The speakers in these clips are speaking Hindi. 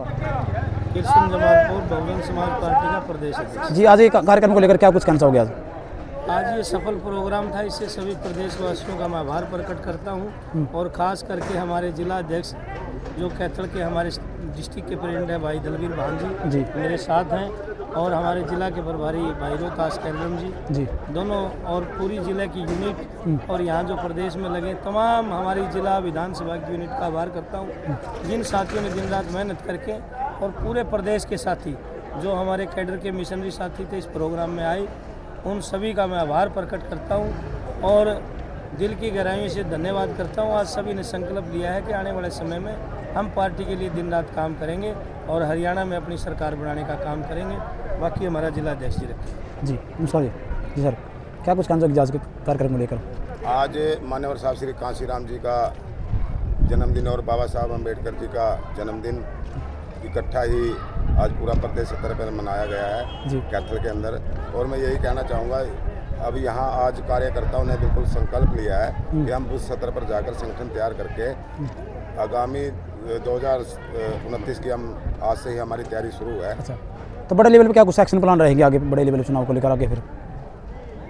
आपका? कृष्ण जमालपुर बहुजन समाज पार्टी का प्रदेश अध्यक्ष। जी, आज ये कार्यक्रम को लेकर क्या कुछ कहना चाहोगे आज? आज ये सफल प्रोग्राम था, इससे सभी प्रदेशवासियों का मैं आभार प्रकट करता हूँ और ख़ास करके हमारे जिला अध्यक्ष जो कैथल के हमारे डिस्ट्रिक्ट के प्रेसिडेंट है भाई दलवीर भान जी मेरे साथ हैं, और हमारे ज़िला के प्रभारी भाई रोहतास कैलम जी दोनों, और पूरी ज़िले की यूनिट और यहाँ जो प्रदेश में लगे तमाम हमारी ज़िला विधानसभा की यूनिट का आभार करता हूँ, जिन साथियों ने दिन रात मेहनत करके, और पूरे प्रदेश के साथी जो हमारे कैडर के मिशनरी साथी थे इस प्रोग्राम में आए, उन सभी का मैं आभार प्रकट करता हूँ और दिल की गहराइयों से धन्यवाद करता हूँ। आज सभी ने संकल्प लिया है कि आने वाले समय में हम पार्टी के लिए दिन रात काम करेंगे और हरियाणा में अपनी सरकार बनाने का काम करेंगे। बाकी हमारा जिला अध्यक्ष जी रखें। जी नमस्कार जी सर, क्या कुछ कहना चाहिए आज के कार्यक्रम को लेकर? आज मान्यवर साहब श्री कांशीराम जी का जन्मदिन और बाबा साहब अम्बेडकर जी का जन्मदिन इकट्ठा ही आज पूरा प्रदेश स्तर पर मनाया गया है कैथल के अंदर। और मैं यही कहना चाहूँगा, अब यहाँ आज कार्यकर्ताओं ने बिल्कुल संकल्प लिया है कि हम बूथ स्तर पर जाकर संगठन तैयार करके आगामी 2029 की हम आज से ही हमारी तैयारी शुरू है। अच्छा, तो बड़े लेवल पे क्या कुछ एक्शन प्लान रहेंगे आगे, बड़े लेवल चुनाव को लेकर आगे? फिर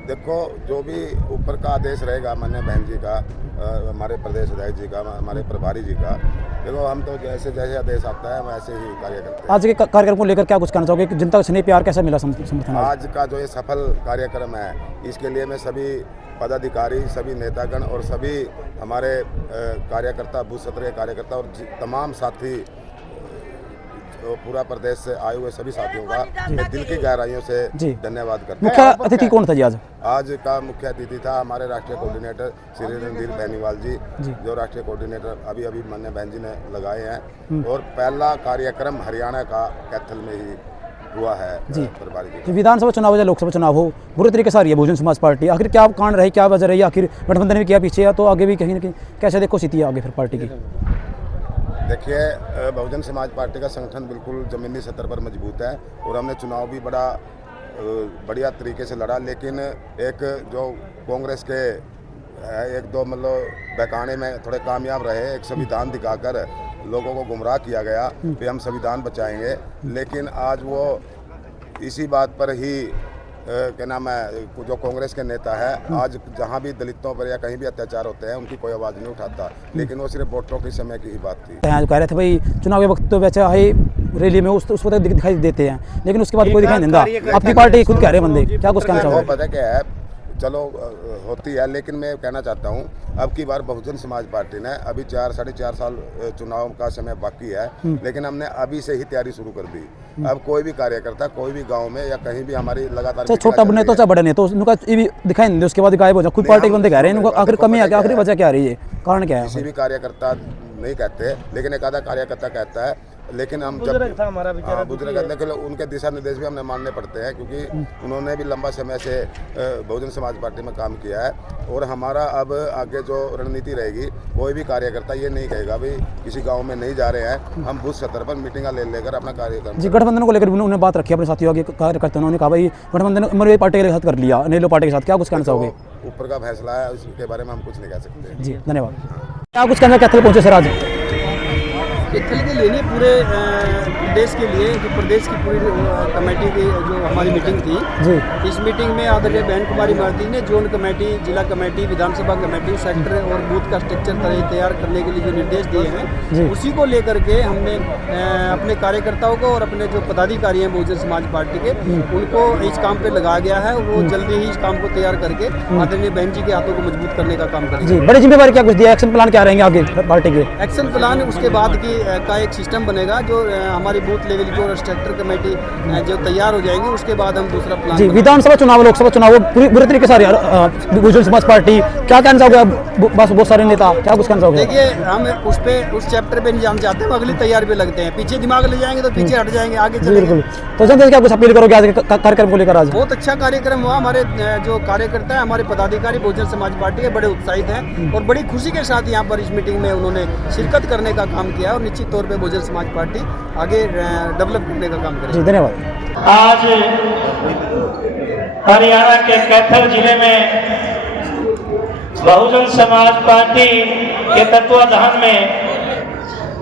देखो, जो भी ऊपर का आदेश रहेगा माननीय बहन जी का, हमारे प्रदेश अध्यक्ष जी का, हमारे प्रभारी जी का, देखो हम तो जैसे जैसे आदेश आता है हम ऐसे ही कार्य करते हैं। आज के कार्यक्रम को लेकर क्या कुछ कहना चाहोगे? जनता का स्नेह प्यार कैसा मिला समर्थन? आज का जो ये सफल कार्यक्रम है इसके लिए मैं सभी पदाधिकारी, सभी नेतागण और सभी हमारे कार्यकर्ता, बूथ स्तर के कार्यकर्ता और तमाम साथी, पूरा प्रदेश से आए हुए सभी साथियों का मैं दिल की गहराइयों से धन्यवाद करता हूं। मुख्य अतिथि कौन था जी आज? आज का मुख्य अतिथि था हमारे राष्ट्रीय कोऑर्डिनेटर श्री रणधीर बेनीवाल जी, जो राष्ट्रीय कोऑर्डिनेटर अभी माननीय बहन जी ने लगाए हैं, और पहला कार्यक्रम हरियाणा का कैथल में ही हुआ है जी। प्रभारी जी, विधानसभा चुनाव या लोकसभा चुनाव हो, बुरे तरीके से आ रही है बहुजन समाज पार्टी, आखिर क्या कारण रही, क्या वजह रही? आखिर गठबंधन में किया पीछे है, तो आगे भी कहीं ना कहीं कैसे देखो स्थिति है आगे फिर पार्टी की? देखिए, बहुजन समाज पार्टी का संगठन बिल्कुल ज़मीनी स्तर पर मजबूत है और हमने चुनाव भी बड़ा बढ़िया तरीके से लड़ा, लेकिन एक जो कांग्रेस के एक दो मतलब बहकाने में थोड़े कामयाब रहे, एक संविधान दिखाकर लोगों को गुमराह किया गया कि हम संविधान बचाएंगे, लेकिन आज वो इसी बात पर ही क्या नाम है, जो कांग्रेस के नेता है, आज जहां भी दलितों पर या कहीं भी अत्याचार होते हैं उनकी कोई आवाज़ नहीं उठाता, लेकिन वो सिर्फ वोटों के समय की ही बात थी। कह रहे थे भाई चुनाव के वक्त तो वैसे है रैली में उस वक्त दिखाई देते हैं, लेकिन उसके बाद कोई दिखाई नहीं देता। आपकी पार्टी खुद कह रहे बंदे, क्या कुछ कहना चाहोगे? पता क्या है, चलो होती है, लेकिन मैं कहना चाहता हूँ अब की बार बहुजन समाज पार्टी ने अभी 4-4.5 साल चुनाव का समय बाकी है, लेकिन हमने अभी से ही तैयारी शुरू कर दी। अब कोई भी कार्यकर्ता कोई भी गांव में या कहीं भी हमारी लगातार छोटा बने तो चाहे बड़े नहीं तो उनका भी दिखाई नहीं दे, उसके बाद गायब हो जाए। खुद पार्टी के बंदे कह रहे हैं, इनको आखिर कमी है, आखिर वजह क्या आ रही है, कारण क्या है? किसी भी कार्यकर्ता नहीं कहते, लेकिन एक आधा कार्यकर्ता कहता है, लेकिन हम जब बुजुर्ग लेकिन उनके दिशा निर्देश भी हमने मानने पड़ते हैं, क्योंकि उन्होंने भी लंबा समय से बहुजन समाज पार्टी में काम किया है। और हमारा अब आगे जो रणनीति रहेगी, कोई भी कार्यकर्ता ये नहीं कहेगा भाई किसी गांव में नहीं जा रहे हैं, हम बूथ स्तर पर मीटिंग ले लेकर अपना कार्यक्रम। जी, गठबंधन को लेकर उन्होंने बात रखी अपने साथियों के कार्यकर्ताओं ने कहा भाई गठबंधन मरवे पार्टी के साथ कर लिया, नेलो पार्टी के साथ, क्या कुछ कहना चाहोगे? ऊपर का फैसला है, उसके बारे में हम कुछ नहीं कह सकते। जी धन्यवाद। क्या कुछ कहना कैथल पहुंचे सर आज? कैथल के लिए नहीं, पूरे प्रदेश के लिए, जो प्रदेश की पूरी कमेटी की जो हमारी मीटिंग थी जी, इस मीटिंग में आदरणीय बहन कुमारी मार्ती ने जोन कमेटी, जिला कमेटी, विधानसभा कमेटी, सेक्टर और बूथ का स्ट्रक्चर तैयार करने के लिए जो निर्देश दिए हैं, उसी को लेकर के हमने अपने कार्यकर्ताओं को और अपने जो पदाधिकारी हैं बहुजन समाज पार्टी के, उनको इस काम पे लगाया गया है। वो जल्दी ही इस काम को तैयार करके आदरणीय बहन जी के हाथों को मजबूत करने का काम करेंगे। बड़ी जिम्मेवारी क्या कुछ दिया, एक्शन प्लान क्या रहेंगे आगे पार्टी के? एक्शन प्लान उसके बाद की का एक सिस्टम बनेगा, जो हमारी बूथ लेवल की और स्ट्रक्चर कमेटी जो तैयार हो जाएगी, उसके बाद हम दूसरा प्लान जी। विधानसभा चुनाव, लोकसभा चुनाव बुरी तरीके से बहुजन समाज पार्टी, क्या कहना चाहोगे? बस बहुत सारे नेता, क्या कुछ कहना चाहोगे? देखिए, हम उस चैप्टर पे नहीं जाना चाहते, हम अगली तैयारी पे लगते हैं। पीछे दिमाग ले जाएंगे तो पीछे हट जाएंगे, आगे चलेंगे। बिल्कुल। तो जनता से क्या कुछ अपील करोगे आज कार्यक्रम को लेकर? आज बहुत अच्छा कार्यक्रम हुआ। हमारे जो कार्यकर्ता है, हमारे पदाधिकारी बहुजन समाज पार्टी के बड़े उत्साहित हैं और बड़ी खुशी के साथ यहाँ पर इस मीटिंग में उन्होंने शिरकत करने का काम किया और निश्चित तौर पे बहुजन समाज पार्टी आगे डेवलप करने का काम करेगी। धन्यवाद। आज हरियाणा के कैथल जिले में बहुजन समाज पार्टी के तत्वाधान में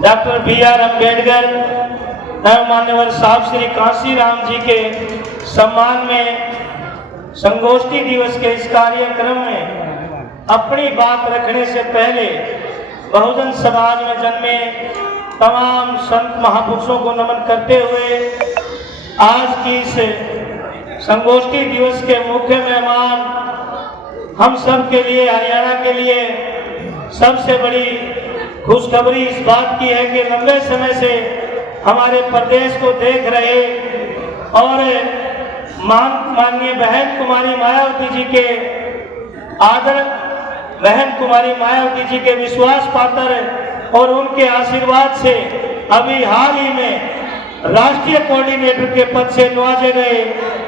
डॉक्टर BR अम्बेडकर एवं मान्यवर साहब श्री कांशीराम जी के सम्मान में संगोष्ठी दिवस के इस कार्यक्रम में अपनी बात रखने से पहले बहुजन समाज में जन्मे तमाम संत महापुरुषों को नमन करते हुए आज की इस संगोष्ठी दिवस के मुख्य मेहमान हम सब के लिए, हरियाणा के लिए सबसे बड़ी खुशखबरी इस बात की है कि लंबे समय से हमारे प्रदेश को देख रहे और माननीय बहन कुमारी मायावती जी के आदर, बहन कुमारी मायावती जी के विश्वास पात्र और उनके आशीर्वाद से अभी हाल ही में राष्ट्रीय कोऑर्डिनेटर के पद से नवाजे गए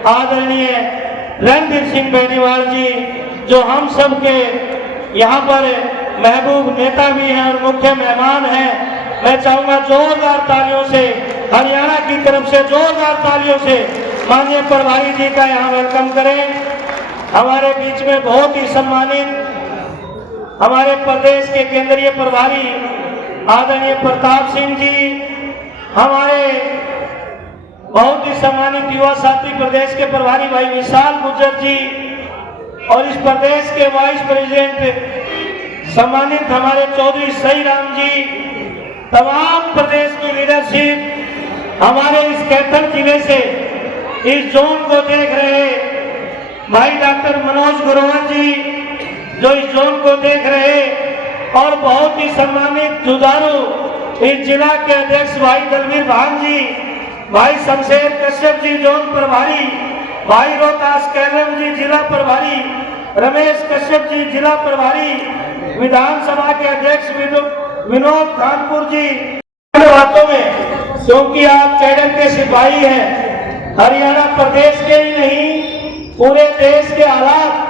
आदरणीय रणधीर सिंह बेनीवाल जी, जो हम सब के यहाँ पर महबूब नेता भी हैं और मुख्य मेहमान हैं। मैं चाहूंगा जोरदार तालियों से, हरियाणा की तरफ से जोरदार तालियों से माननीय प्रभारी जी का यहाँ वेलकम करें। हमारे बीच में बहुत ही सम्मानित हमारे प्रदेश के केंद्रीय प्रभारी आदरणीय प्रताप सिंह जी, हमारे बहुत ही सम्मानित युवा साथी प्रदेश के प्रभारी भाई विशाल गुर्जर जी और इस प्रदेश के वाइस प्रेसिडेंट सम्मानित हमारे चौधरी सही राम जी, तमाम प्रदेश की लीडरशिप, हमारे इस कैथल जिले से इस जोन को देख रहे भाई डॉक्टर मनोज गुरवार जी जो इस जोन को देख रहे और बहुत ही सम्मानित जुझारू इस जिला के अध्यक्ष भाई दलवीर भान जी, भाई शमशेर कश्यप जी जोन प्रभारी, भाई रोहतास कैलम जी जिला प्रभारी, रमेश कश्यप जी जिला प्रभारी, विधानसभा के अध्यक्ष विनोद कानपुर जी। बातों में क्योंकि आप कैडर के सिपाही हैं, हरियाणा प्रदेश के ही नहीं पूरे देश के हालात,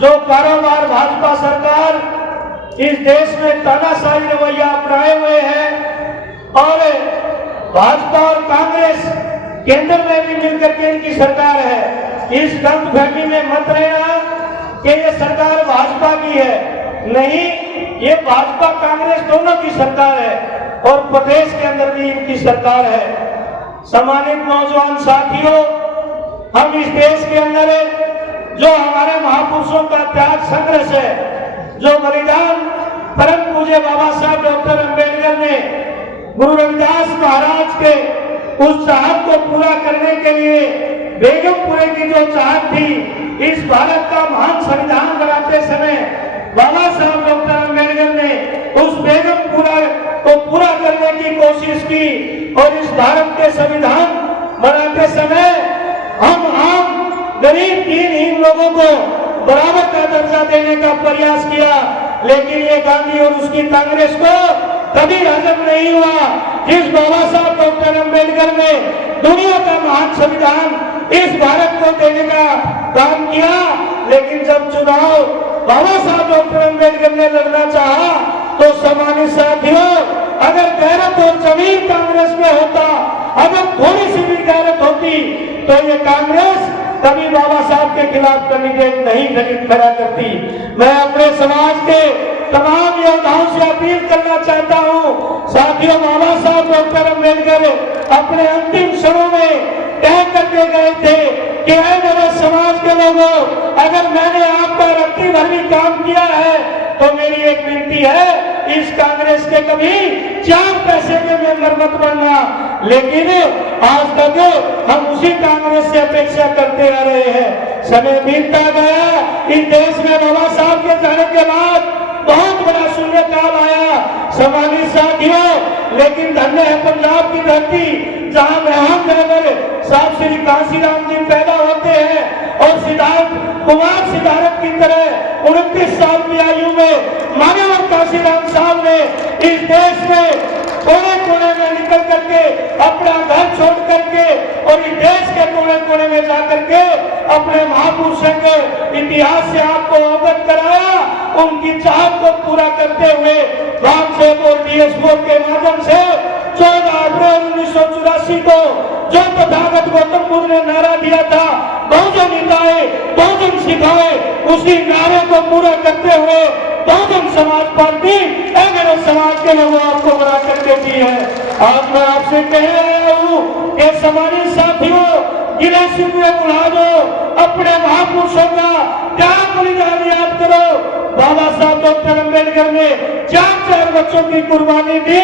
जो कारोबार भाजपा सरकार इस देश में तानाशाही रवैया अपनाए हुए हैं और भाजपा और कांग्रेस केंद्र में भी मिलकर के इनकी सरकार है। इस गलतफहमी में मत रहना कि ये सरकार भाजपा की है, नहीं, ये भाजपा कांग्रेस दोनों की सरकार है और प्रदेश के अंदर भी इनकी सरकार है। सम्मानित नौजवान साथियों, हम इस देश के अंदर जो हमारे महापुरुषों का त्याग संघर्ष है, जो बलिदान परम पूज्य बाबा साहब डॉक्टर अम्बेडकर ने गुरु रविदास महाराज के उस चाहत को पूरा करने के लिए बेगमपुरे की जो चाहत थी, इस भारत का महान संविधान बनाते समय बाबा साहब डॉक्टर अम्बेडकर ने उस बेगमपुरा को पूरा करने की कोशिश की और इस भारत के संविधान बनाते समय हम आम गरीब दीनहीन लोगों को बराबर का दर्जा देने का प्रयास किया, लेकिन ये गांधी और उसकी कांग्रेस को कभी हजम नहीं हुआ। जिस बाबा साहब डॉक्टर अम्बेडकर ने दुनिया का महान संविधान इस भारत को देने का काम किया, लेकिन जब चुनाव बाबा साहब डॉक्टर अम्बेडकर ने लड़ना चाहा तो सम्मानित साथियों, अगर गैरत और जमीन कांग्रेस में होता, अगर थोड़ी सी भी गैरत होती तो ये कांग्रेस कभी बाबा साहब के खिलाफ कैंडिडेट नहीं खड़ा करती। मैं अपने समाज के तमाम योद्धाओं से अपील करना चाहता हूं, साथियों, बाबा साहब डॉक्टर अम्बेडकर अपने अंतिम क्षणों में कह करके गए थे कि ऐ मेरे समाज के लोगों, अगर मैंने आपका रत्ती भर भी काम किया है तो मेरी एक विनती है, इस कांग्रेस के कभी 4 पैसे के मेंबर मत बनना। लेकिन आज तक हम उसी कांग्रेस से अपेक्षा करते आ रहे हैं। समय बीतता गया, इस देश में बाबा साहब के जाने के बाद बहुत बड़ा शून्यकाल आया। सम्मानित साथियों, लेकिन धन्य है पंजाब की धरती, जहां मेहमान ड्राइवर साहब श्री कांशीराम जी पैदा होते हैं और सिद्धार्थ कुमार सिद्धार्थ की तरह 29 साल की आयु में मान्यवर कांशीराम साहब ने इस देश में कोने कोने में निकल करके अपना घर छोड़ करके और इस देश के कोने कोने में जाकर के अपने महापुरुषों के इतिहास से आपको अवगत कराया। उनकी चाहत को पूरा करते हुए वामसेप और डीएस4 के माध्यम से 14 अप्रैल 1984 को जो तथागत गौतम बुद्ध ने नारा दिया था, बहुजन हिताए बहुजन सिखाए, उसी नारे को पूरा करते हुए बहुजन समाज पार्टी मेरे समाज के लोगों आपको बना करके दी है। आज मैं आपसे कह रहा हूँ, समानी साथियों, गिले शिकवे भुला दो, अपने महापुरुषों का त्याग बलिदान याद करो। बाबा साहब डॉक्टर अम्बेडकर ने 4 बच्चों की कुर्बानी दी,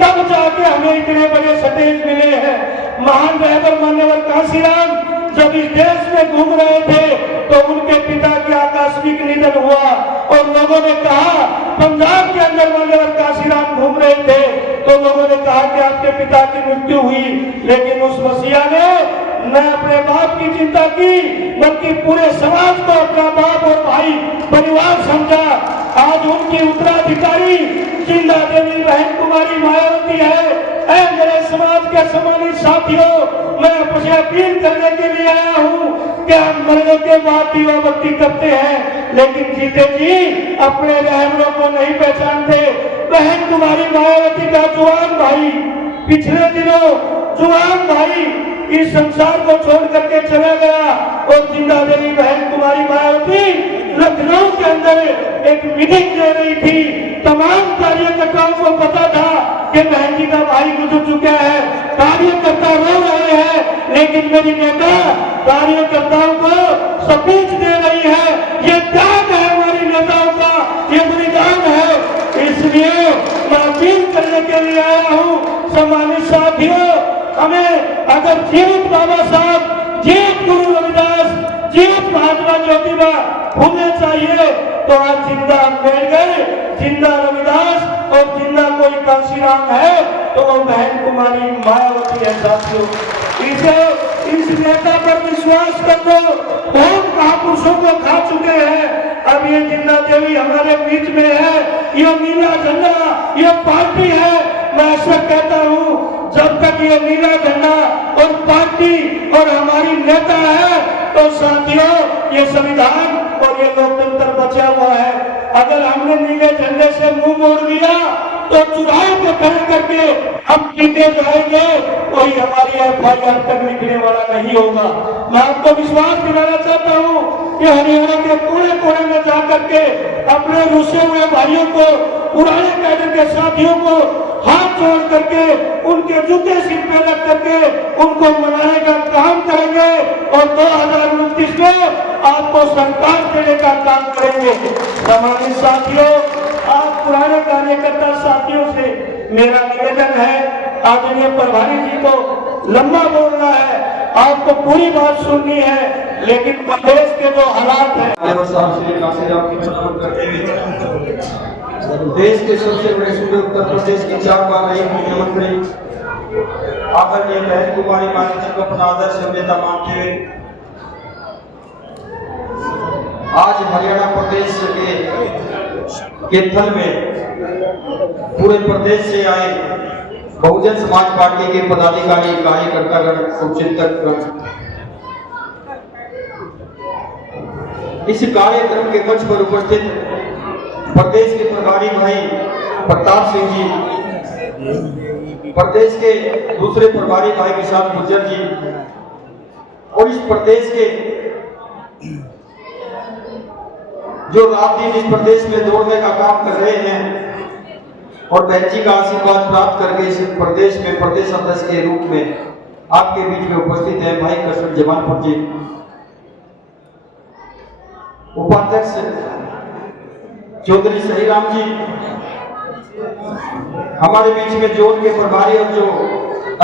तब जाके हमें इतने बड़े स्टेज मिले हैं। महान रहबर मान्यवर कांशीराम जब इस देश में घूम रहे थे तो उनके पिता की आकस्मिक निधन हुआ और लोगों ने कहा, पंजाब के अंदर मान्यवर कांशीराम घूम रहे थे तो लोगों ने कहा कि आपके पिता की मृत्यु हुई, लेकिन उस मसीहा ने न अपने बाप की चिंता की बल्कि पूरे समाज को अपना बाप और भाई परिवार समझा। आज उनकी उत्तराधिकारी जिंदा देवी बहन कुमारी मायावती है। ऐ मेरे समाज के सम्मानित साथियों, मैं आपसे अपील करने के लिए आया हूँ कि हम मरने के बाद दीवा बत्ती करते हैं, लेकिन जीते जी अपने रहबरों को नहीं पहचानते। बहन कुमारी मायावती का जुआन भाई पिछले दिनों जुआन भाई इस संसार को छोड़ करके चला गया और जिंदा देवी बहन कुमारी मायावती लखनऊ के अंदर एक मीटिंग दे रही थी। तमाम कार्यकर्ताओं को पता था कि बहन जी का भाई गुजर चुका है, कार्यकर्ता रो रहे हैं, लेकिन मेरी नेता कार्यकर्ताओं को स्पीच दे रही है। ये त्याग है हमारी नेताओं का, ये बलिदान है। इसलिए मैं अपील करने के लिए आया हूँ सम्मानित साथियों, हमें अगर जीवित बाबा साहब, जीवित गुरु रविदास, जीवित महात्मा ज्योतिबा फूले चाहिए तो आज जिंदा अम्बेडकर, जिंदा रविदास और जिंदा कोई कांशीराम है तो वो बहन कुमारी मायावती है। साथियों, इस नेता पर विश्वास कर दो, बहुत महापुरुषों को खा चुके हैं। अब ये जिंदा देवी हमारे बीच में है, ये नीला झंडा, ये पार्टी है। मैं ऐसा कहता हूँ, जब तक ये नीला झंडा और पार्टी और हमारी नेता है तो साथियों ये संविधान और ये लोकतंत्र बचा हुआ है। अगर हमने नीले झंडे से मुंह मोड़ दिया तो चुनाव को खड़े करके हम जीते जाएंगे, कोई हमारी FIR तक लिखने वाला नहीं होगा। मैं आपको विश्वास दिलाना चाहता हूँ कि हरियाणा के कोने कोने में जाकर के अपने रुसे हुए भाइयों को, पुराने कैडर के साथियों को हाथ जोड़ करके उनके जूते सिर पे रख करके उनको मनाने का काम करेंगे और 2029 में आपको सरकार देने का काम करेंगे। हमारे साथियों, आप पुराने कार्यकर्ता साथियों से मेरा निवेदन है, आदरणीय प्रभारी जी को लंबा बोलना है, आपको पूरी बात सुननी है, लेकिन प्रदेश के जो हालात है, देश के सबसे बड़े सूबे उत्तर प्रदेश की 4 बार रही मुख्यमंत्री आदरणीय बहन कुमारी मायावती जी को अपना आदर्श नेता मानते हुए आज हरियाणा प्रदेश के थल में पूरे प्रदेश से आए बहुजन समाज पार्टी के पदाधिकारी, कार्यकर्तागण, शुभचिंतकगण इस कार्यक्रम के मंच पर उपस्थित प्रदेश के प्रभारी भाई प्रताप सिंह जी, प्रदेश के दूसरे प्रभारी भाई विशाल गुर्जर जी और इस प्रदेश के जो रात दिन इस प्रदेश में दौड़ने का काम कर रहे हैं और बहन जी का आशीर्वाद प्राप्त करके इस प्रदेश में प्रदेश अध्यक्ष के रूप में आपके बीच में उपस्थित है भाई कसरत जमानपुर जी, उपाध्यक्ष चौधरी सहीराम जी, हमारे बीच में जोन के प्रभारी और जो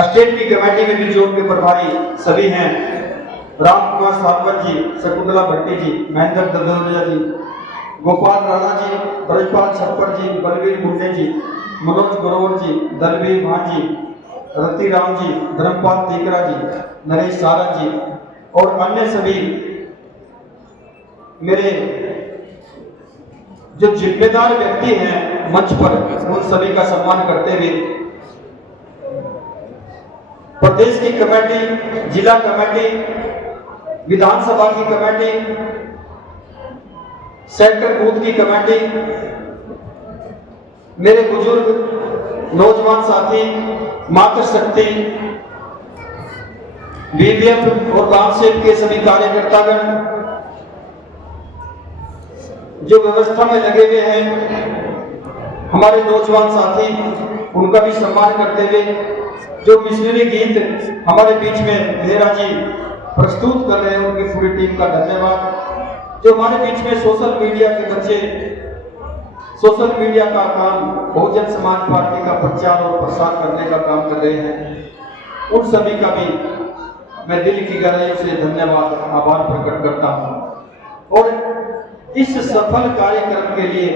स्टेट की कमेटी में भी जोन के प्रभारी सभी हैं, राम कुमार सावंत जी, शकुंतला भट्टी जी, महेंद्र ददोरिया जी, गोपाल राणा जी, ब्रजपाल छप्पर जी, बलवीर मुंडे जी, मनोज ग्रोवर जी, दलवीर भान जी, रति राम जी, धर्मपाल तीकरा जी, नरेश सारंग जी और अन्य सभी मेरे जो जिम्मेदार व्यक्ति हैं मंच पर, उन सभी का सम्मान करते हुए प्रदेश की कमेटी, जिला कमेटी, विधानसभा की कमेटी, सेक्टर बूथ की कमेटी, मेरे बुजुर्ग नौजवान साथी, मातृशक्ति, BBF और रामसेव के सभी कार्यकर्तागण जो व्यवस्था में लगे हुए हैं, हमारे नौजवान साथी, उनका भी सम्मान करते हुए जो मिशनरी गीत हमारे बीच में मेहरा जी प्रस्तुत कर रहे हैं, उनकी पूरी टीम का धन्यवाद। जो हमारे बीच में सोशल मीडिया के बच्चे सोशल मीडिया का काम बहुजन समाज पार्टी का प्रचार और प्रसार करने का काम कर रहे हैं, उन सभी का भी मैं दिल की गहराई से धन्यवाद आभार प्रकट करता हूं। और इस सफल कार्यक्रम के लिए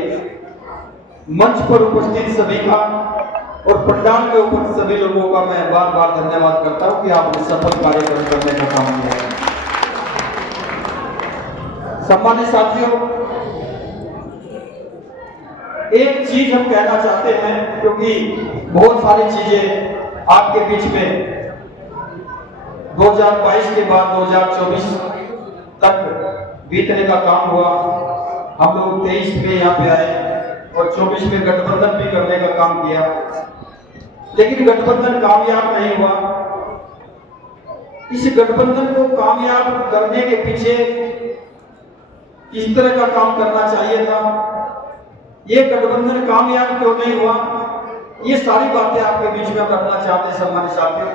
मंच पर उपस्थित सभी का और पंडाल में उपस्थित सभी लोगों का मैं बार बार धन्यवाद करता हूं कि आपने सफल कार्यक्रम करने का काम किया। सम्मानित साथियों, एक चीज हम कहना चाहते हैं, क्योंकि बहुत सारी चीजें आपके बीच में 2022 के बाद 2024 तक बीतने का काम हुआ। हम लोग 23 में यहाँ पे आए और 24 में गठबंधन भी करने का काम किया, लेकिन गठबंधन कामयाब नहीं हुआ। इस गठबंधन को कामयाब करने के पीछे किस तरह का काम करना चाहिए था, ये गठबंधन कामयाब क्यों नहीं हुआ, ये सारी बातें आपके बीच में करना चाहते हैं। सम्मानित साथियों,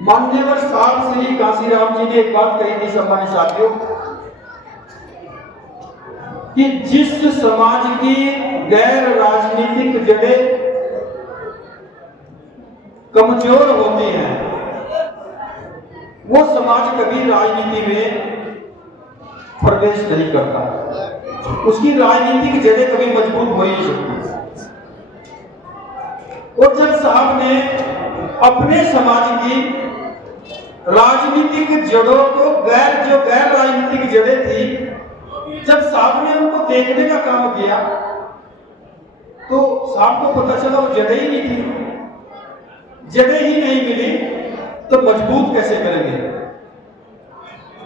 माननीय साहब श्री काशीराम जी ने एक बात कही थी सम्मानित साथियों, कि जिस समाज की गैर राजनीतिक जड़ें कमजोर होती हैं, वो समाज कभी राजनीति में प्रवेश नहीं करता, उसकी राजनीतिक जड़ें कभी मजबूत हो ही नहीं सकती। और जब साहब ने अपने समाज की राजनीतिक जड़ों को जो गैर राजनीतिक जड़ें थी, जब साहब ने उनको देखने का काम किया तो साहब को पता चला वो जड़ें ही नहीं थी। जड़ें ही नहीं मिली तो मजबूत कैसे करेंगे।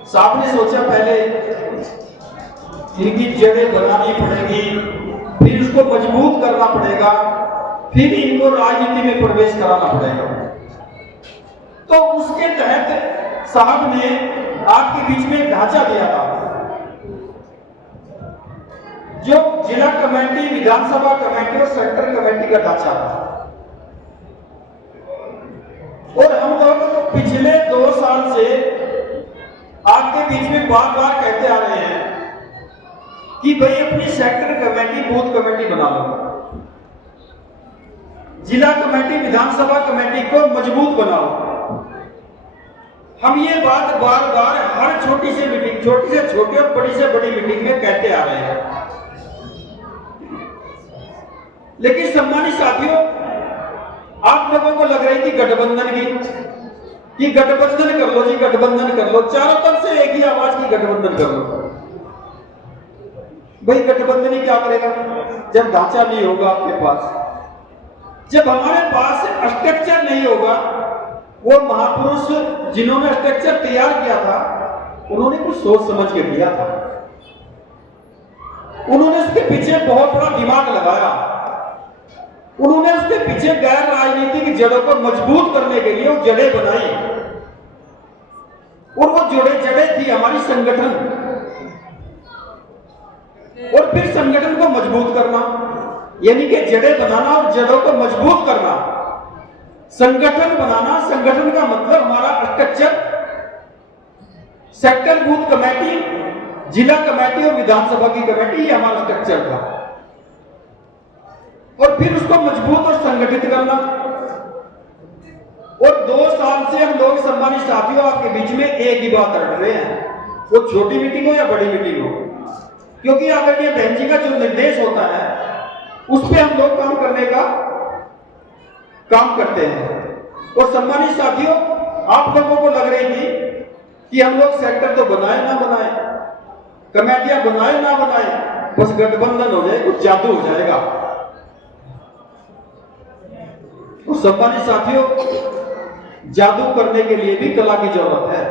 साहब ने सोचा पहले इनकी जड़ें बनानी पड़ेगी, फिर उसको मजबूत करना पड़ेगा, फिर इनको राजनीति में प्रवेश कराना पड़ेगा। तो उसके तहत साहब ने आपके बीच में एक ढांचा दिया था, जो जिला कमेटी, विधानसभा कमेटी और सेक्टर कमेटी का ढांचा था। और हम लोग पिछले 2 साल से आपके बीच में बार बार कहते आ रहे हैं कि भाई अपनी सेक्टर कमेटी, बूथ कमेटी बना लो, जिला कमेटी, विधानसभा कमेटी को मजबूत बनाओ। हम ये बात बार बार हर छोटी से मीटिंग, छोटी से छोटी और बड़ी से बड़ी मीटिंग में कहते आ रहे हैं। लेकिन सम्मानित साथियों, आप लोगों को लग रही थी गठबंधन की, कि गठबंधन कर लो जी, गठबंधन कर लो, चारों तरफ से एक ही आवाज की गठबंधन कर लो। भाई गठबंधन ही क्या करेगा जब ढांचा नहीं होगा आपके पास, जब हमारे पास स्ट्रक्चर नहीं होगा। वो महापुरुष जिन्होंने स्ट्रक्चर तैयार किया था, उन्होंने कुछ सोच समझ के किया था, उन्होंने उसके पीछे बहुत बड़ा दिमाग लगाया, उन्होंने उसके पीछे गैर राजनीतिक जड़ों को मजबूत करने के लिए वो जड़ें बनाई। और वो जड़ें थी हमारी संगठन, और फिर संगठन को मजबूत करना, यानी कि जड़ें बनाना और जड़ों को मजबूत करना, संगठन बनाना। संगठन का मतलब हमारा स्ट्रक्चर, सेक्टर, बूथ कमेटी, जिला कमेटी और विधानसभा की कमेटी, ये हमारा स्ट्रक्चर था। और फिर उसको मजबूत और संगठित करना। और 2 साल से हम लोग सम्मानित साथियों आपके बीच में एक ही बात रख रहे हैं, वो छोटी मीटिंग हो या बड़ी मीटिंग हो, क्योंकि आदरणीय बहन जी का जो निर्देश होता है उस पर हम लोग काम करने का काम करते हैं। और सम्मानित साथियों, आप लोगों को लग रही थी कि हम लोग सेक्टर तो बनाए ना बनाए, कमेटियां बनाए ना बनाए, बस गठबंधन हो जाए, कुछ जादू हो जाएगा। तो सम्मानित साथियों, जादू करने के लिए भी कला की जरूरत है।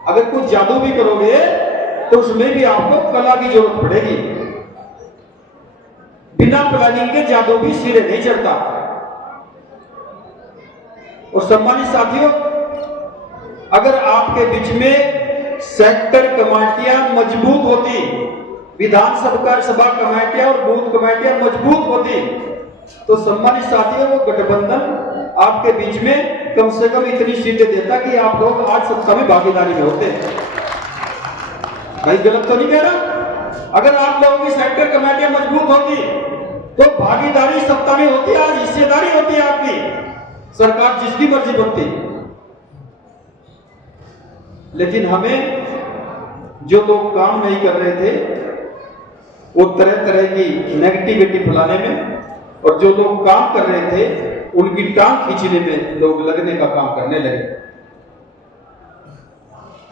अगर कुछ जादू भी करोगे तो उसमें भी आपको कला की जरूरत पड़ेगी। बिना प्लानिंग के जादू भी सिरे नहीं चढ़ता। और सम्मानित साथियों, अगर आपके बीच में सेक्टर कमेटियां मजबूत होती, विधानसभा कमेटियां और बूथ कमेटियां मजबूत होती, तो सम्मानित साथियों, वो गठबंधन आपके बीच में कम से कम इतनी सीटें देता कि आप लोग आज सत्ता में भागीदारी में होते। भाई गलत तो नहीं कह रहा? अगर आप लोगों की सेक्टर कमेटियां मजबूत होती तो भागीदारी सत्ता में होती, आज हिस्सेदारी होती है आपकी, सरकार जिसकी मर्जी बनती। लेकिन हमें जो लोग काम नहीं कर रहे थे वो तरह तरह की नेगेटिविटी फैलाने में, और जो लोग काम कर रहे थे उनकी टांग खींचने में लोग लगने का काम करने लगे।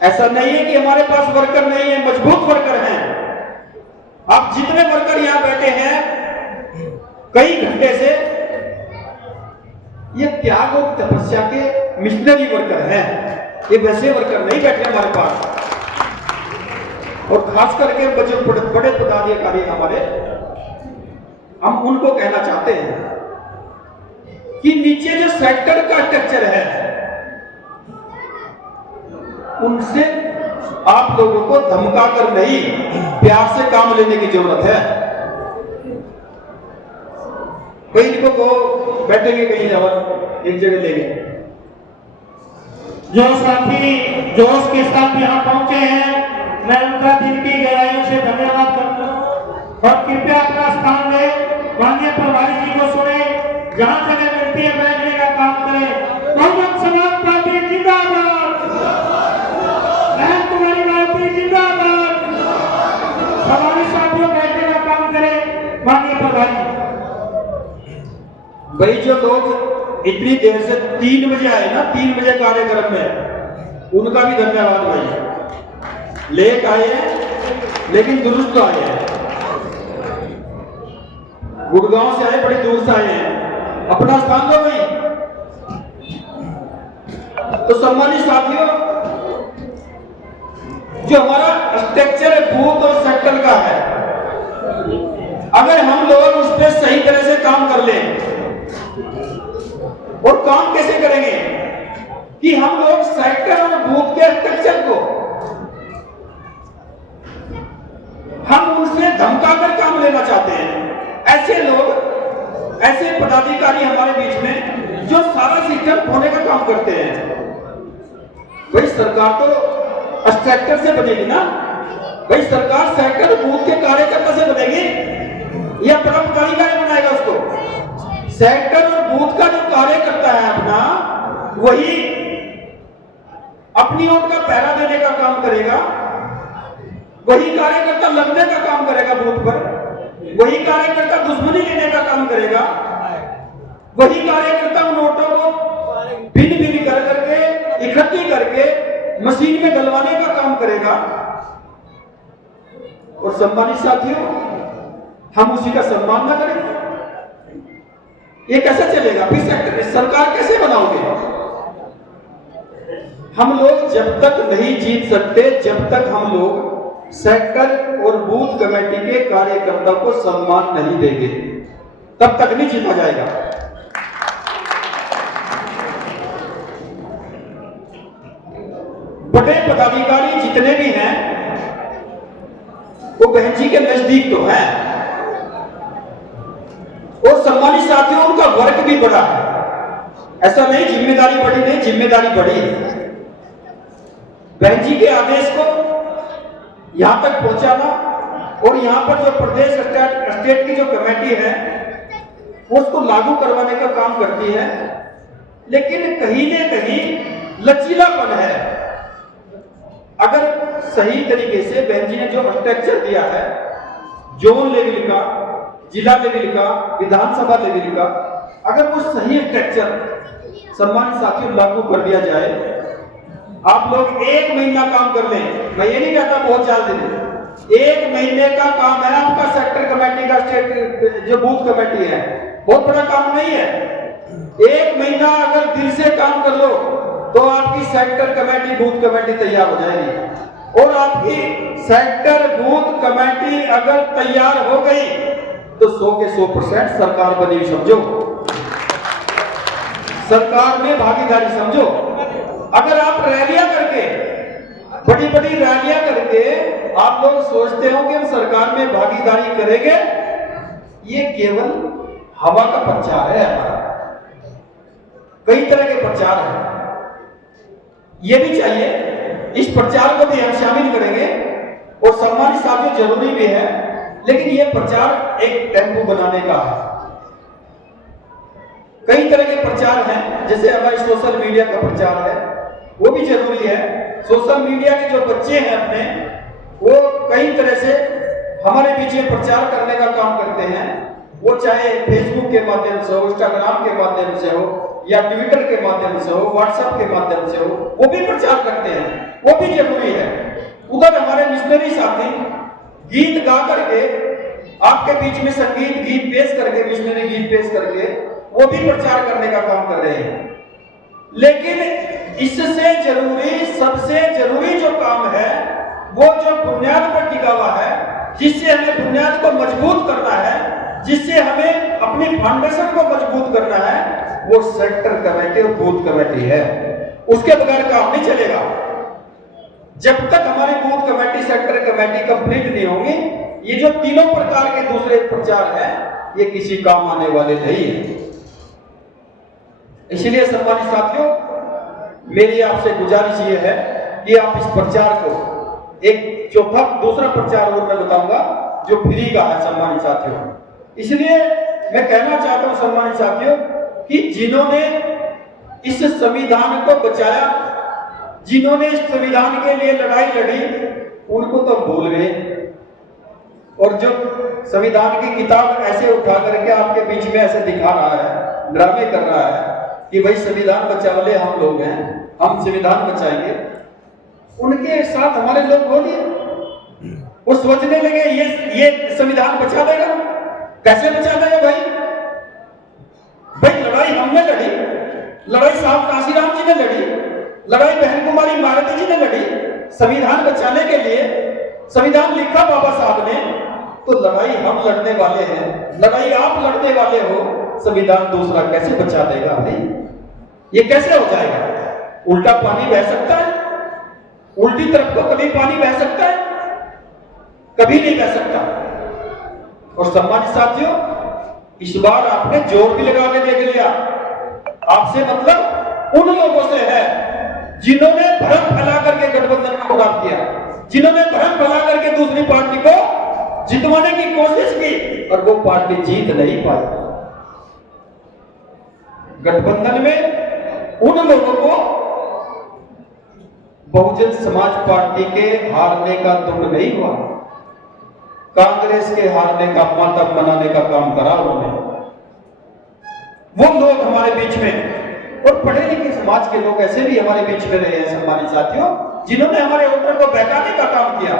ऐसा नहीं है कि हमारे पास वर्कर नहीं है, मजबूत वर्कर हैं। आप जितने वर्कर यहां बैठे हैं कई घंटे से, ये त्याग और तपस्या के मिशनरी वर्कर हैं, ये वैसे वर्कर नहीं बैठे हमारे पास। और खास करके जो बड़े पदाधिकारी हमारे, हम उनको कहना चाहते हैं कि नीचे जो सेक्टर का स्ट्रक्चर है उनसे आप लोगों को धमकाकर नहीं, प्यार से काम लेने की जरूरत है। कई को वो बैठेंगे कहीं और एक जगह लेंगे। जो साथी जोश के साथ यहाँ पहुंचे हैं, मैं उनका दिल की गहराइयों से धन्यवाद करता हूँ और कृपया अपना स्थान ले, माननीय प्रभारी जी को सुने, जहां जगह मिलती है बैठने का काम करें। बहुजन समाज पार्टी जिंदाबाद, बहन कुमारी मालती जिंदाबाद। हमारे साथियों बैठने का काम करें माननीय प्रभारी। भाई जो लोग इतनी देर से 3 बजे आए ना, 3 बजे कार्यक्रम में, उनका भी धन्यवाद भाई। लेट आए हैं लेकिन दुरुस्त आए हैं, गुड़गांव से आए, बड़ी दूर से आए हैं, अपना स्थान दो भाई। तो सम्मानित साथियों, जो हमारा स्ट्रक्चर बूथ और सेक्टर का है, अगर हम लोग उस पर सही तरह से काम कर लें, और काम कैसे करेंगे कि हम लोग सेक्टर और बूथ के स्ट्रक्चर को हम उनसे धमकाकर काम लेना चाहते हैं। ऐसे लोग, ऐसे पदाधिकारी हमारे बीच में जो सारा सिस्टम खोने का काम करते हैं। भाई सरकार तो स्ट्रक्चर से बनेगी ना, भाई सरकार सेक्टर बूथ के कार्यकर्ता से बनेगी या पदाधिकारी बनाएगा उसको? सेक्टर और बूथ का जो कार्यकर्ता है अपना, वही अपनी ओर का पहरा देने का काम करेगा, वही कार्यकर्ता लड़ने का काम करेगा बूथ पर, वही कार्यकर्ता दुश्मनी लेने का काम करेगा, वही कार्यकर्ता नोटों को भिन्न भिन्न कर करके इकट्ठी करके मशीन में डलवाने का काम करेगा। और सम्मानित साथियों, हम उसी का सम्मान ना करें, ये कैसे चलेगा? फिर सरकार कैसे बनाओगे? हम लोग जब तक नहीं जीत सकते, जब तक हम लोग सेक्टर और बूथ कमेटी के कार्यकर्ता को सम्मान नहीं देंगे, तब तक नहीं जीता जाएगा। बड़े पदाधिकारी जितने भी हैं वो बहन जी के नजदीक तो हैं, और सम्मानित साथियों उनका वर्क भी बड़ा है। ऐसा नहीं जिम्मेदारी बड़ी नहीं, जिम्मेदारी बड़ी है। बहन जी के आदेश को यहां तक पहुंचाना, और यहां पर जो प्रदेश स्टेट की जो कमेटी है वो उसको लागू करवाने का काम करती है। लेकिन कहीं न कहीं लचीलापन है। अगर सही तरीके से बहन जी ने जो स्ट्रक्चर दिया है, जोन लेवल का, जिला लेवल का, विधानसभा लेवल का, अगर वो सही स्ट्रक्चर सम्मानित साथियों लागू कर दिया जाए, आप लोग 1 महीना काम कर लें, मैं ये नहीं कहता बहुत ज्यादा दिन, 1 महीने का काम है आपका सेक्टर कमेटी का, स्टेट जो बूथ कमेटी है, बहुत बड़ा काम नहीं है। 1 महीना अगर दिल से काम कर लो तो आपकी सेक्टर कमेटी बूथ कमेटी तैयार हो जाएगी। और आपकी सेक्टर बूथ कमेटी अगर तैयार हो गई तो 100 के 100% सरकार बनी समझो, सरकार में भागीदारी समझो। अगर आप रैलियां करके, बड़ी बड़ी रैलियां करके आप लोग सोचते हो कि हम सरकार में भागीदारी करेंगे, ये केवल हवा का प्रचार है हमारा, कई तरह के प्रचार हैं, ये भी चाहिए, इस प्रचार को भी हम शामिल करेंगे और सम्मानित साथियों जरूरी भी है, लेकिन ये प्रचार एक टेम्पो बनाने का है। कई तरह के प्रचार हैं, जैसे हमारे सोशल मीडिया का प्रचार है, वो भी जरूरी है। सोशल मीडिया के जो बच्चे हैं अपने, वो कई तरह से हमारे बीच में प्रचार करने का काम करते हैं, वो चाहे फेसबुक के माध्यम से हो, इंस्टाग्राम के माध्यम से हो, या ट्विटर के माध्यम से हो, व्हाट्सएप के माध्यम से हो, वो भी प्रचार करते हैं, वो भी जरूरी है। उधर हमारे मिशनरी साथी गीत गा करके, आपके बीच में संगीत गीत पेश करके, मिशनरी गीत पेश करके, वो भी प्रचार करने का काम कर रहे हैं। लेकिन इससे जरूरी, सबसे जरूरी जो काम है, वो जो बुनियाद पर टिका हुआ है, जिससे हमें बुनियाद को मजबूत करना है, जिससे हमें अपनी फाउंडेशन को मजबूत करना है, वो सेक्टर कमेटी और बूथ कमेटी है। उसके बगैर काम नहीं चलेगा। जब तक हमारी booth committee, sector committee complete नहीं होंगी, ये जो तीनों प्रकार के दूसरे प्रचार हैं, ये किसी काम आने वाले नहीं है। इसलिए सम्मानित साथियों, मेरी आपसे गुजारिश ये है कि आप इस प्रचार को, एक चौथा दूसरा प्रचार और मैं बताऊंगा जो फ्री का है सम्मानित साथियों। इसलिए मैं कहना चाहता हूं सम्मानित साथियों कि जिन्होंने इस संविधान को बचाया, जिन्होंने इस संविधान के लिए लड़ाई लड़ी, उनको तो भूल गए, और जो संविधान की किताब ऐसे उठा करके आपके बीच में ऐसे दिखा रहा है, ड्रामे कर रहा है कि भाई संविधान बचाने वाले हम लोग हैं, हम संविधान बचाएंगे, उनके साथ हमारे लोग बोलिए, वो सोचने लगे ये संविधान बचा देगा। कैसे बचा देगा भाई? भाई लड़ाई हमने लड़ी, लड़ाई साहब काशीराम जी ने लड़ी, लड़ाई बहन कुमारी मालती जी ने लड़ी संविधान बचाने के लिए। संविधान लिखा बाबा साहब ने, तो लड़ाई हम लड़ने वाले हैं, लड़ाई आप लड़ने वाले हो, संविधान दूसरा कैसे बचा देगा भाई? ये कैसे हो जाएगा? उल्टा पानी बह सकता है? उल्टी तरफ को कभी पानी बह सकता है? कभी नहीं बह सकता। और सम्मानित साथियों, इस बार आपने जोर भी लगा के देख लिया। आपसे मतलब उन लोगों से है जिन्होंने भ्रम फैला करके गठबंधन को खराब किया, जिन्होंने भ्रम फैला करके दूसरी पार्टी को जितवाने की कोशिश की, और वो पार्टी जीत नहीं पाई। गठबंधन में उन लोगों को बहुजन समाज पार्टी के हारने का दुख नहीं हुआ, कांग्रेस के हारने का मातम मनाने का काम करा उन्होंने। वो लोग हमारे बीच में, और पढ़े लिखे समाज के लोग ऐसे भी हमारे बीच में रहे हैं सम्मानित साथियों, जिन्होंने हमारे वोटर को बहकाने का काम किया,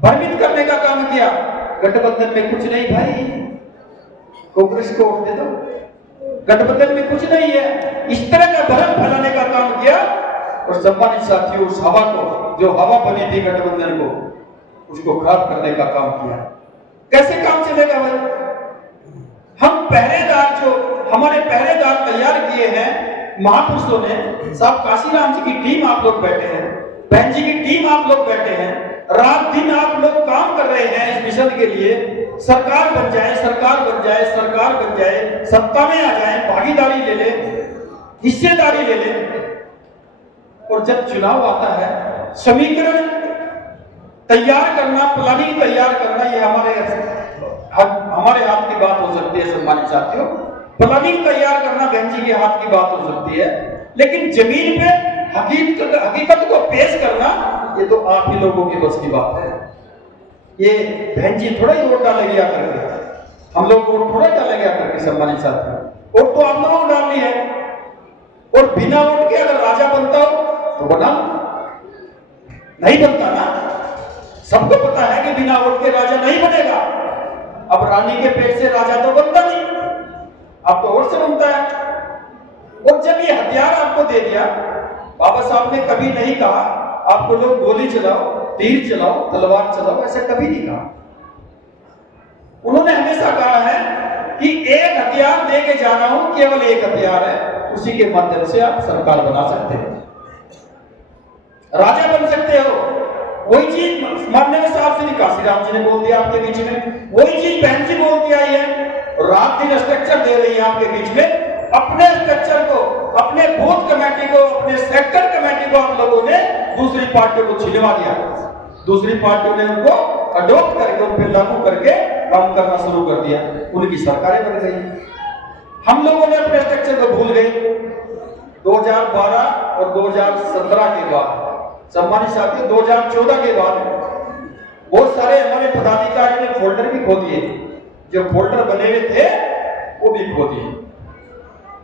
भ्रमित करने का काम किया। गठबंधन में कुछ नहीं भाई, कांग्रेस को वोट दे दो, गठबंधन में कुछ नहीं है, इस तरह का भ्रम फैलाने का काम किया। और सम्मानित साथियों, उस हवा को, जो हवा बनी थी गठबंधन को, उसको खराब करने का काम किया। कैसे काम चलेगा भाई? हम पहरेदार, जो हमारे पहरेदार तैयार किए हैं महापुरुषों ने, साहब काशीराम जी की टीम आप लोग बैठे हैं, बहन जी की टीम आप लोग बैठे हैं, रात दिन आप लोग काम कर रहे हैं इस मिशन के लिए। सरकार बन जाए, सरकार बन जाए, सरकार बन जाए, सत्ता में आ जाए, भागीदारी ले ले, हिस्सेदारी ले ले। और जब चुनाव आता है, समीकरण तैयार करना, प्लानिंग तैयार करना, ये हमारे हाथ की बात हो सकती है सम्मानित साथियों। प्लानिंग तैयार करना बहन जी के हाथ की बात हो सकती है, लेकिन जमीन पे हकीकत को पेश करना, ये तो आप ही लोगों की बस की बात है। ये बहन जी थोड़ा ही वोट डालेंगे आकर के, हम लोग वोट थोड़ा डालेंगे आकर के सम्मानित साथियों। वोट तो आप लोगों को डालनी है, और बिना वोट के अगर राजा बनता हो तो बना, नहीं बनता ना। सबको पता है कि बिना वोट के राजा नहीं बनेगा। अब रानी के पेट से राजा तो बनता नहीं, अब तो वोट से बनता है। और जब ये हथियार आपको दे दिया, बाबा साहब ने कभी नहीं कहा आपको लोग गोली चलाओ, तीर चलाओ, तलवार चलाओ, ऐसा कभी नहीं कहा। उन्होंने हमेशा कहा है कि एक हथियार दे के जा रहा हूं, केवल एक हथियार है, उसी के माध्यम से आप सरकार बना सकते हो, राजा बन सकते हो। वही चीज माननीय साहब श्री काशीराम जी ने बोल दिया आपके बीच में, वही चीज बहन जी बोल के आई है। रात दिन स्ट्रक्चर दे रही है आपके बीच में, अपने स्ट्रक्चर को, अपने बूथ कमेटी को, अपने सेक्टर कमेटी को आप लोगों ने दूसरी पार्टियों को छिलवा दिया। दूसरी पार्टियों ने उनको अडॉप्ट करके, उन पर लागू करके काम करना शुरू कर दिया। उनकी सरकारें बन गई। हम लोगों ने अपने स्ट्रक्चर को भूल गए। 2012 और 2017 के बाद, सम्मानित साथियों, 2014 के बाद बहुत सारे हमारे पदाधिकारियों ने फोल्डर भी खो दिए। जो फोल्डर बने हुए थे वो भी खो दिए।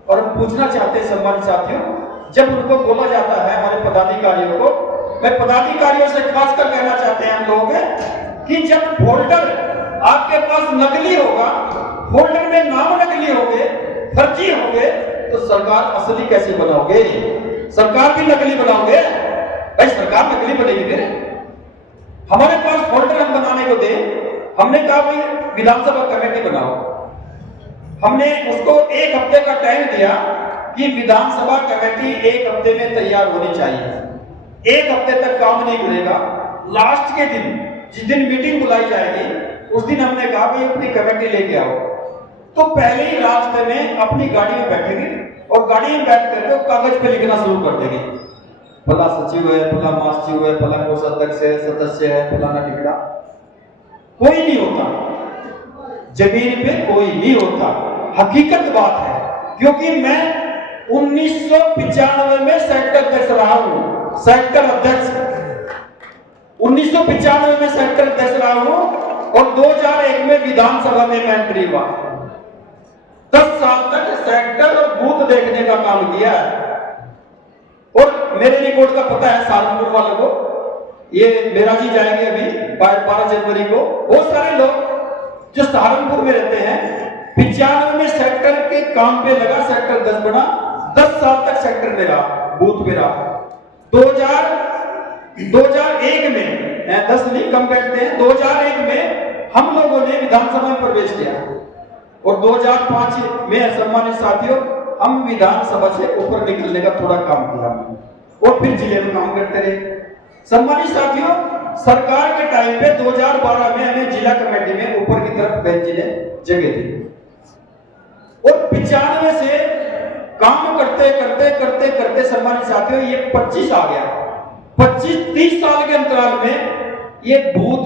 और हम पूछना चाहते हैं सम्मानित साथियों, जब उनको बोला जाता है हमारे पदाधिकारियों को, मैं पदाधिकारियों से खासकर कहना चाहते हैं हम लोग कि जब फोल्डर आपके पास नकली होगा, फोल्डर में नाम नकली होंगे, फर्जी होंगे, तो सरकार असली कैसे बनाओगे? सरकार भी नकली बनाओगे? भाई सरकार नकली बनेगी फिर। हमारे पास फोल्डर हम बनाने को दे, हमने कहा भाई विधानसभा कमेटी बनाओ। हमने उसको 1 हफ्ते का टाइम दिया कि विधानसभा कमेटी 1 हफ्ते में तैयार होनी चाहिए। 1 हफ्ते तक काम नहीं करेगा। लास्ट के दिन, जिस दिन मीटिंग बुलाई जाएगी, उस दिन हमने कहा भाई अपनी कमेटी लेके आओ। तो पहले ही रास्ते में अपनी गाड़ी में बैठेंगे और गाड़ी में बैठ करके कागज पे लिखना शुरू कर देंगे, फला सचिव है, फला महासचिव है, फला कोषाध्यक्ष है, सदस्य है, फलाना टिकड़ा। कोई नहीं होता, जमीन पे कोई नहीं होता। हकीकत बात है, क्योंकि मैं 1995 में सेक्टर अध्यक्ष रहा हूं। सेक्टर अध्यक्ष 1995 में सेक्टर अध्यक्ष रहा हूं और 2001 में विधानसभा में मैं एंट्री हुआ। 10 साल तक सेक्टर और बूथ देखने का काम किया है। और मेरे रिकॉर्ड का पता है सहारनपुर वालों को, ये मेरा जी जाएंगे अभी 12 जनवरी को। बहुत सारे लोग जो सहारनपुर में रहते हैं, 95 में सेक्टर के काम पे लगा, सेक्टर 10 बना, 10 साल तक सेक्टर में रहा, बूथ में रहा। 2001 में 10 नहीं कम बैठते हैं, 2001 में हम लोगों ने विधानसभा में प्रवेश किया और 2005 में सम्मानित साथियों हम विधानसभा से ऊपर निकलने का थोड़ा काम किया और फिर जिले में काम करते रहे। सम्मानित साथियों, सरकार के टाइम पे 2012 में हमें जिला कमेटी में ऊपर की तरफ बेंच ने जगह दी और 95 से काम करते करते करते करते सम्मानित साथियों ये 25 आ गया। 25-30 साल के अंतराल में ये बूथ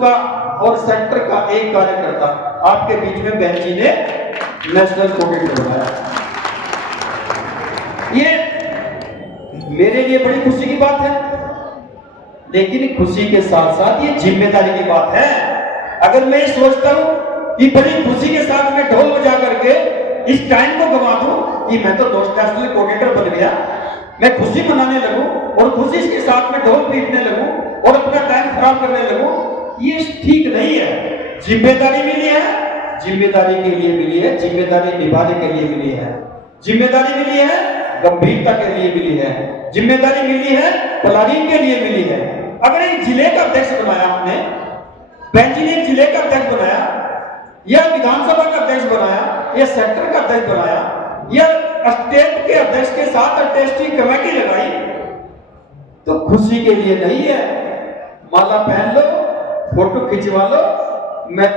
का और सेक्टर का एक कार्यकर्ता आपके बीच में बेंच ने नेशनल कोऑर्डिनेटर बनाया। ये मेरे लिए बड़ी खुशी की बात है, लेकिन खुशी के साथ साथ ये जिम्मेदारी की बात है। अगर मैं ये सोचता हूं कि बड़ी खुशी के साथ मैं ढोल बजा करके इस टाइम को गवा दूं कि मैं तो नेशनल कोऑर्डिनेटर बन गया, मैं खुशी मनाने लगूं और खुशी के साथ में ढोल पीटने लगूं और अपना टाइम खराब करने लगूं, ये ठीक नहीं है। जिम्मेदारी मिली है, जिम्मेदारी के लिए मिली है, जिम्मेदारी निभाने के लिए मिली है, जिम्मेदारी मिली है, गंभीरता के लिए मिली है, जिम्मेदारी मिली है, प्लानिंग के लिए मिली है। अगर एक जिले का अध्यक्ष बनाया आपने, बेंच ने एक जिले का अध्यक्ष बनाया या विधानसभा का अध्यक्ष बनाया या सेक्टर का अध्यक्ष बनाया या स्टेट के अध्यक्ष के साथ टेस्टिंग कमेटी लगाई, तो खुशी के लिए नहीं है। माला पहन लो, फोटो खिंचवा लो, मैं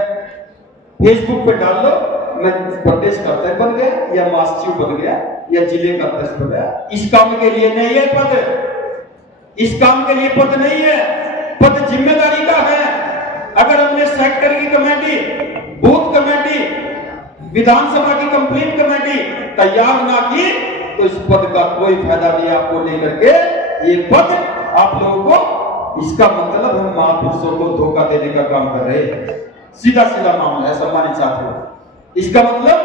फेसबुक पे डाल लो, मैं प्रदेश का अध्यक्ष बन गया या महासचिव बन गया या जिले का अध्यक्ष बन गया। इस काम के लिए नहीं है पद, इस काम के लिए पद नहीं है, पद जिम्मेदारी का है। अगर हमने सेक्टर की कमेटी, बूथ कमेटी, विधानसभा की कंप्लीट कमेटी तैयार ना की तो इस पद का कोई फायदा नहीं आपको लेकर के। ये पद आप लोगों को, इसका मतलब हम महापुरुषों को धोखा देने का काम कर रहे हैं। सीधा सीधा मामला है सम्मानित साथियों, इसका मतलब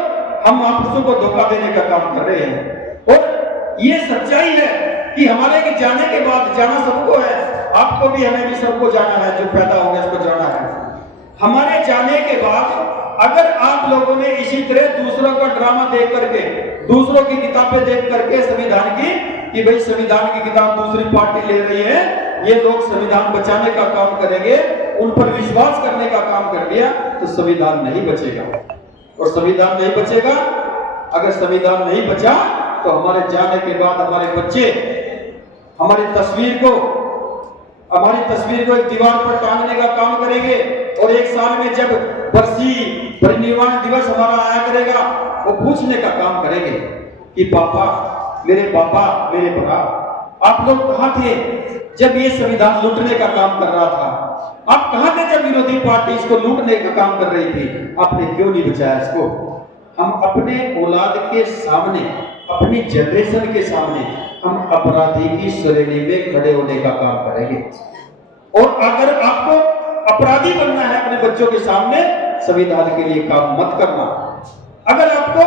हम महापुरुषों को धोखा देने का काम कर रहे हैं। और ये सच्चाई है कि हमारे जाने के बाद, जाना सबको है, आपको भी हमें भी सबको जाना है, जो पैदा होगा इसको जाना है। हमारे जाने के बाद अगर आप लोगों ने इसी तरह दूसरों का ड्रामा देख करके, दूसरों की किताबें देख करके संविधान की, कि भाई संविधान की किताब दूसरी पार्टी ले रही है, ये लोग संविधान बचाने का काम करेंगे, उन पर विश्वास करने का काम कर दिया, तो संविधान नहीं बचेगा। और संविधान नहीं बचेगा, अगर संविधान नहीं बचा तो हमारे जाने के बाद हमारे बच्चे हमारी तस्वीर को हमारी तस्वीर को एक दीवार पर टांगने का काम करेंगे और एक साल में जब बरसी परिनिर्वाण दिवस हमारा आया करेगा वो पूछने का काम करेंगे कि पापा मेरे भरा आप लोग कहाँ थे जब ये संविधान लूटने का काम कर रहा था? आप कहाँ थे जब विरोधी पार्टी इसको लूटने का काम कर रही थी? आपने क्यों नहीं बचाया इसको? हम अपने औलाद के सामने, अपनी जनरेशन के सामने हम अपराधी की श्रेणी में खड़े होने का काम करेंगे। और अगर आपको अपराधी बनना है अपने बच्चों के सामने, संविधान के लिए काम मत करना। अगर आपको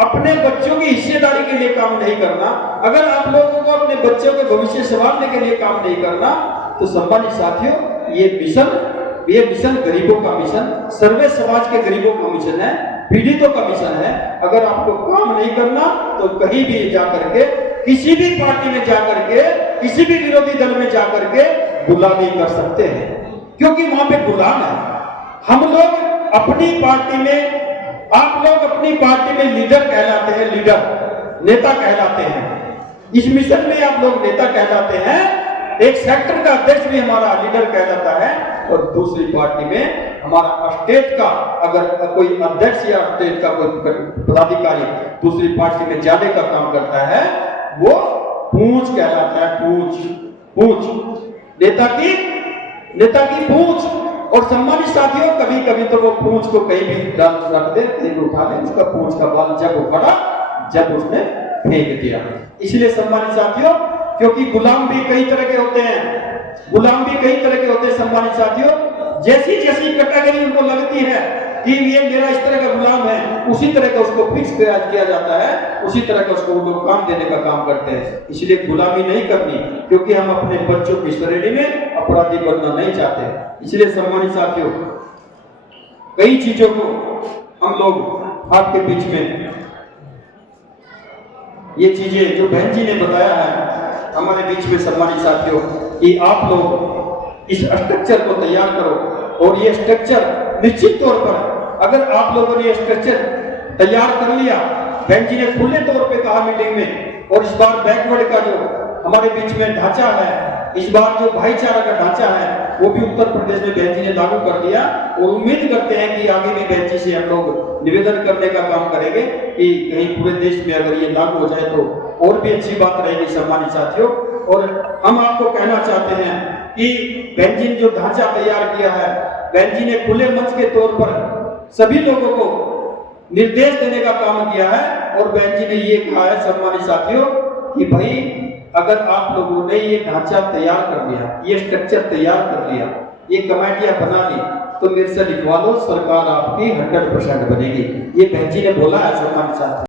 अपने बच्चों की हिस्सेदारी के लिए काम नहीं करना, अगर आप लोगों को अपने बच्चों के भविष्य संभालने के लिए काम नहीं करना, तो सम्मानित साथियों, ये मिशन गरीबों का मिशन, सर्वे समाज के गरीबों का मिशन है, पीड़ितों का मिशन है। अगर आपको काम नहीं करना तो कहीं भी जाकर के, किसी भी पार्टी में जाकर के, किसी भी विरोधी दल में जाकर के गुलामी कर सकते हैं, क्योंकि वहां पे गुलाम है। हम लोग अपनी पार्टी में, आप लोग अपनी पार्टी में लीडर कहलाते हैं, लीडर, नेता कहलाते हैं। इस मिशन में आप लोग नेता कहलाते हैं, एक सेक्टर का अध्यक्ष भी हमारा लीडर कहलाता है, और दूसरी पार्टी में हमारा स्टेट का अगर कोई अध्यक्ष या स्टेट का कोई पदाधिकारी दूसरी पार्टी में जाने का काम करता है, वो पूंछ कहलाता है, पूंछ, नेता की पूंछ। और सम्मानित साथियों, कभी कभी तो वो पूंछ को कहीं भी रख दे, कहीं भी उठा ले, उसका पूंछ का बाल जब उखड़ा, जब उसने फेंक दिया। इसलिए सम्मानित साथियों, क्योंकि गुलाम भी कई तरह के होते हैं, सम्मानित साथियों, जैसी जैसी कैटेगरी उनको लगती है कि ये मेरा इस तरह का गुलाम है, उसी तरह का उसको फिक्स किया जाता है, उसी तरह का उसको वो लोग काम देने का काम करते हैं। इसलिए गुलामी नहीं करनी, क्योंकि हम अपने बच्चों की श्रेणी में अपराधी बनना नहीं चाहते। इसलिए सम्मानित साथियों, कई चीजों को हम लोग आपके बीच में, ये चीजें जो बहन जी ने बताया है हमारे बीच में, सम्मानित साथियों, कि आप लोग इस स्ट्रक्चर को तैयार करो, और ये स्ट्रक्चर निश्चित तौर पर, अगर आप लोगों ने स्ट्रक्चर तैयार कर लिया, बहन जी ने खुले तौर पे कहा मीटिंग में, और इस बार बैकवर्ड का जो हमारे बीच में ढांचा है, इस बार जो भाईचारा का ढांचा है, वो भी उत्तर प्रदेश में बहन जी ने लागू कर दिया, और उम्मीद करते हैं कि आगे भी बहन जी से हम लोग निवेदन करने का काम करेंगे कि कहीं पूरे देश में अगर ये लागू हो जाए तो और भी अच्छी बात रहेगी। सम्मानित साथियों, और हम आपको कहना चाहते हैं कि बहन जी ने जो ढांचा तैयार किया है, बहन जी ने खुले मंच के तौर पर सभी लोगों को निर्देश देने का काम किया है, और बहन जी ने ये कहा है सम्मानित साथियों कि भाई अगर आप लोगों ने ये ढांचा तैयार कर लिया, ये स्ट्रक्चर तैयार कर लिया, ये कमेटियां बना ली, तो मेरे से लिखवा लो, सरकार आपकी 100% बनेगी। ये बहन जी ने बोला है सम्मानित साथियों।